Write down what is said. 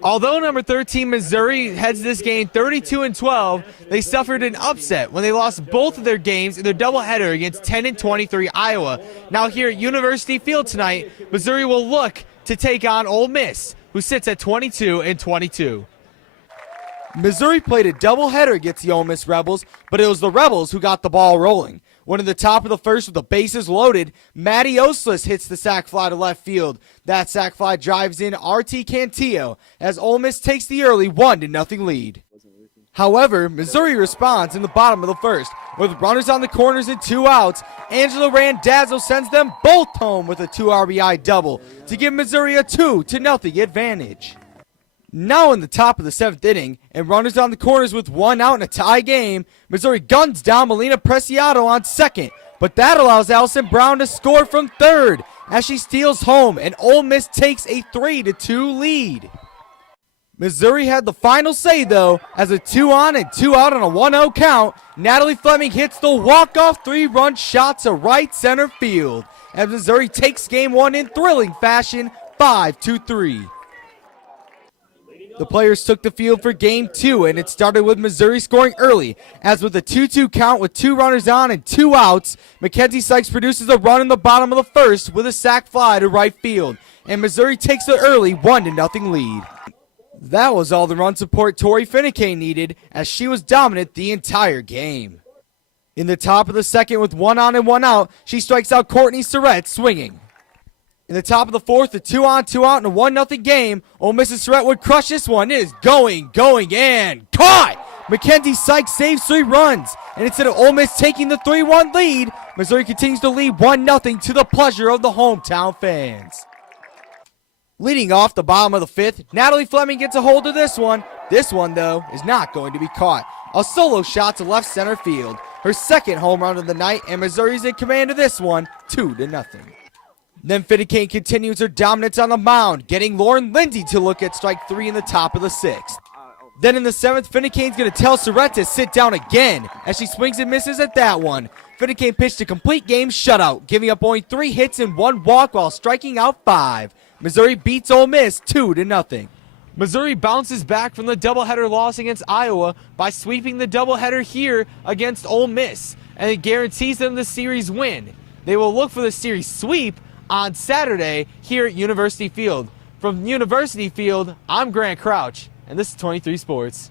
Although number 13 Missouri heads this game 32-12, they suffered an upset when they lost both of their games in their doubleheader against 10-23 Iowa. Now here at University Field tonight, Missouri will look to take on Ole Miss, who sits at 22-22. Missouri played a doubleheader against the Ole Miss Rebels, but it was the Rebels who got the ball rolling. When in the top of the first with the bases loaded, Maddie Oslis hits the sac fly to left field. That sac fly drives in R.T. Cantillo as Ole Miss takes the early 1-0 lead. However, Missouri responds in the bottom of the first. With runners on the corners and 2 outs, Angela Randazzo sends them both home with a 2 RBI double to give Missouri a 2-0 advantage. Now in the top of the 7th inning, and runners on the corners with 1 out in a tie game, Missouri guns down Melina Preciado on second, but that allows Allison Brown to score from third as she steals home, and Ole Miss takes a 3-2 lead. Missouri had the final say though, as a 2 on and 2 out on a 1-0 count, Natalie Fleming hits the walk-off 3-run shot to right center field, as Missouri takes game 1 in thrilling fashion, 5-3. The players took the field for game 2, and it started with Missouri scoring early, as with a 2-2 count with 2 runners on and 2 outs, Mackenzie Sykes produces a run in the bottom of the first with a sac fly to right field, and Missouri takes the early 1-0 lead. That was all the run support Tori Finnecane needed, as she was dominant the entire game. In the top of the second with 1 on and 1 out, she strikes out Courtney Surratt swinging. In the top of the fourth, a 2 on, 2 out, and a 1-0 game. Ole Miss's Surratt would crush this one. It is going, and caught! Mackenzie Sykes saves 3 runs. And instead of Ole Miss taking the 3-1 lead, Missouri continues to lead 1-0 to the pleasure of the hometown fans. Leading off the bottom of the 5th, Natalie Fleming gets a hold of this one. This one, though, is not going to be caught. A solo shot to left center field. Her second home run of the night, and Missouri's in command of this one, 2-0. Then Finnecane continues her dominance on the mound, getting Lauren Lindsay to look at strike 3 in the top of the 6th. Then in the 7th, Finnecane's going to tell Surratt to sit down again as she swings and misses at that one. Finnecane pitched a complete game shutout, giving up only 3 hits and 1 walk while striking out 5. Missouri beats Ole Miss 2-0. Missouri bounces back from the doubleheader loss against Iowa by sweeping the doubleheader here against Ole Miss, and it guarantees them the series win. They will look for the series sweep on Saturday here at University Field. From University Field, I'm Grant Crouch, and this is 23 Sports.